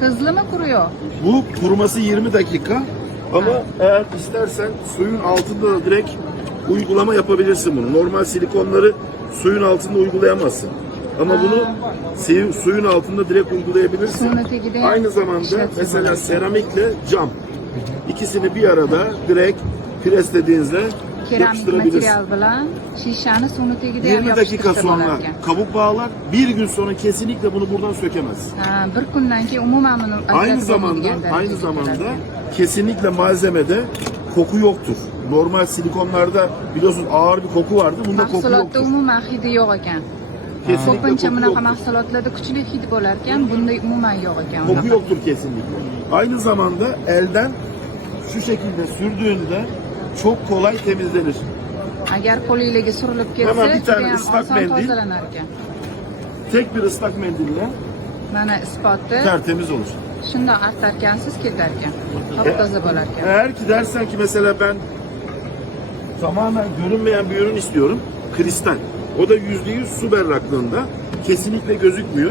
Hızlı mı kuruyor? Bu kuruması 20 dakika ama eğer istersen suyun altında da direkt uygulama yapabilirsin bunu. Normal silikonları suyun altında uygulayamazsın. Ama bunu suyu- suyun altında direkt uygulayabilirsin. Aynı zamanda işletsin mesela bunu. seramikle cam ikisini bir arada direkt preslediğinizde Keramik material bilan shishani suvni tagida ham 20 dakika sonra kabuk bağlar. Bir gün sonra kesinlikle bunu buradan sökemez. Ha, bir kundan keyin umuman buni Aynı zamanda aynı zamanda kesinlikle malzemede koku yoktur. Normal silikonlarda biliyorsunuz ağır bir koku vardı. Bunda koku yoktur. umuman hidi yo'q ekan Kesinlikle ko'pincha bunaqa mahsulotlarda kuchli hid bo'lar ekan bunda umuman yo'q ekan Koku yoktur kesinlikle. Aynı zamanda elden şu şekilde sürdüğünde çok kolay temizlenir. agar qo'linglarga surilib ketsa Hemen bir tane ıslak mendil. tozalanar ekan Tek bir ıslak mendille mana isboti tertemiz olur. shundoq artarkansiz ketarkan top toza bo'larkan Eğer ki dersen ki mesela ben tamamen görünmeyen bir ürün istiyorum. Kristal. O da yüzde yüz su berraklığında. Kesinlikle gözükmüyor.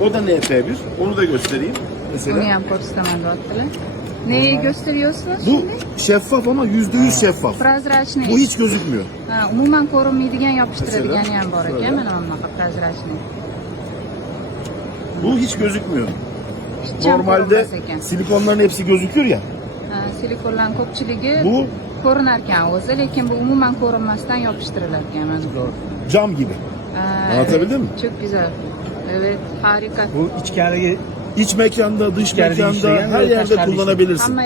O da NP1. Onu da göstereyim. Mesela. ham ko'rsataman deyaptilar neyi gösteriyorsunuz Bu şimdi şeffaf ama yüzde yüz şeffaf. prozrachniy Bu hiç gözükmüyor. ha, umuman ko'rinmaydigan yopishtiradigan Mesela, ham bor böyle. ekan mana bunaqa Bu hiç gözükmüyor. Hech ham Normalde ko'rinmas ekan silikonların hepsi gözükür ya. Ha, silikonlarni ko'pchiligi Bu ko'rinar ekan o'zi lekin bu umuman ko'rinmasdan yopishtirilar ekan mana cam gibi. Ha, Anlatabildim evet, Çok güzel. Evet harika. Bu içkarigi İç mekanda, dış İçeride mekanda işleyen her yerde taşlarda kullanabilirsin.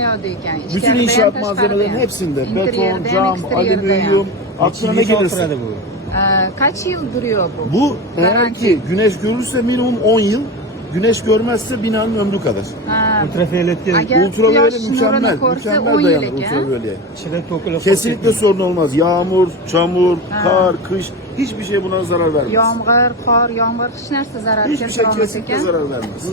Bütün inşaat malzemelerinin hepsinde beton, cam, alüminyum, aklına ne gelirse. bu. Ee, kaç yıl duruyor bu? Bu eğer ki güneş görürse minimum 10 yıl, güneş görmezse binanın ömrü kadar. Agar Ultraviyole mükemmel, mükemmel 10 yıl dayanır ultraviyoleye. Kesinlikle sorun olmaz. Yağmur, çamur, Ha. kar, kış hiçbir şey buna zarar vermez. Yomg'ir, qor, yomg'ir hech narsa zarar Hiçbir şey kesinlikle zarar vermez.